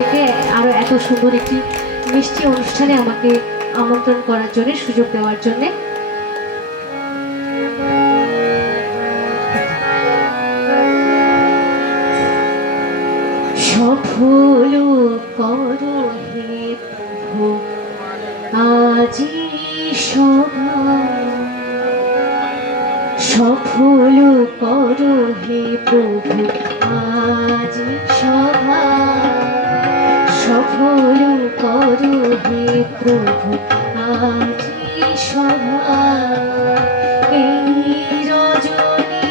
আরো এত সুন্দর একটি মিষ্টি অনুষ্ঠানে আমাকে আমন্ত্রণ করার জন্য, সুযোগ দেওয়ার জন্য। সফল করো হে প্রভু আজি সভা, সফল করো হে প্রভু আজি সভা, সফল করো হে প্রভু আজি সভা। এই রজনী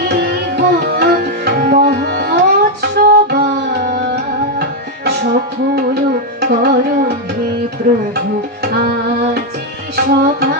হোক মহোৎসবা, সফল করো হে প্রভু আজি সভা।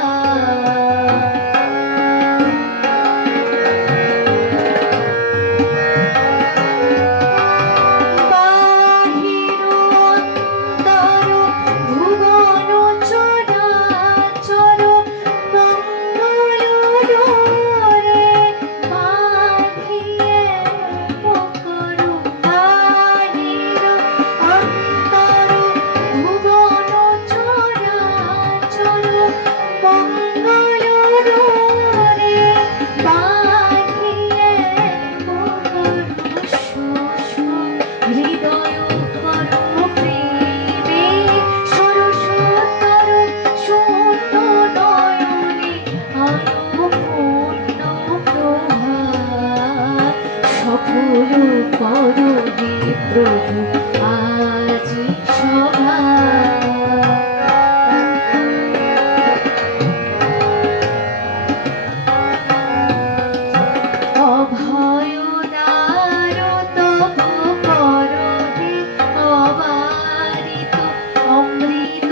করো হে প্রভু আজি সভা, অভয় দ্বার তব করো হে অবারিত, অমৃত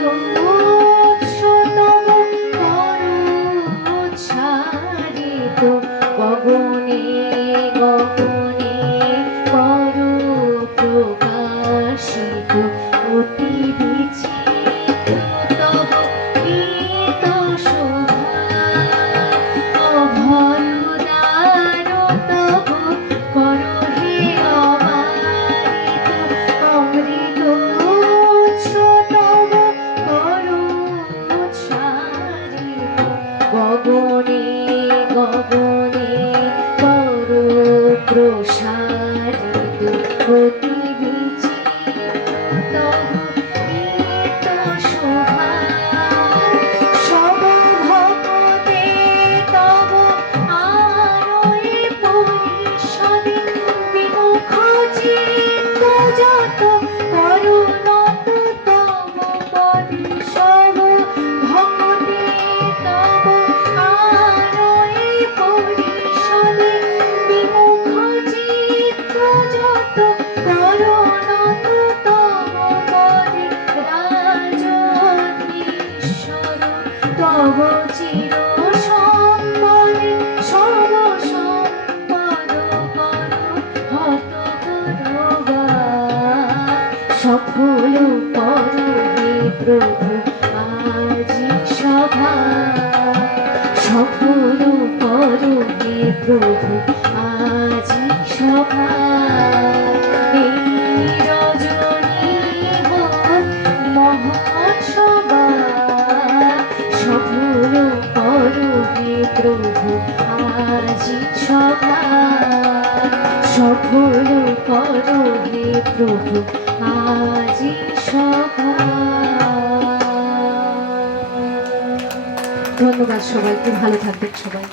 উৎস তব করো উচ্ছারিত, গগনে গগনে প্রকাশিত, অতি বিচিত্র তব গীত শোভা। অভয় দ্বার তব করো হে অবারিত, অমৃত উৎস তব করো উচ্ছারিত, গগনে গগনে করো প্রসারিত, অতি বিচিত্র তব গীত শোভা। সব ভক্তে তব আরয়ে পরিষদে, বিমুখ চিত্ত যত করুণত তব পদে। সব ভক্তে তব আরয়ে পরিষদে, বিমুখ চিত্ত যত করুণত তব পদে। রাজনীশ্বর তব চির সম্পদে, সর্ব সম্পদ করো হত করবা। সফল করো হে প্রভু আজি সভা, সফল করো হে প্রভু আজি সভা। এই রজনী হোক মহোৎসবা, সফল করো হে প্রভু আজি সভা, সফল করো হে প্রভু আজি সভা। ধন্যবাদ সবাইকে, ভালো থাকবেন সবাই।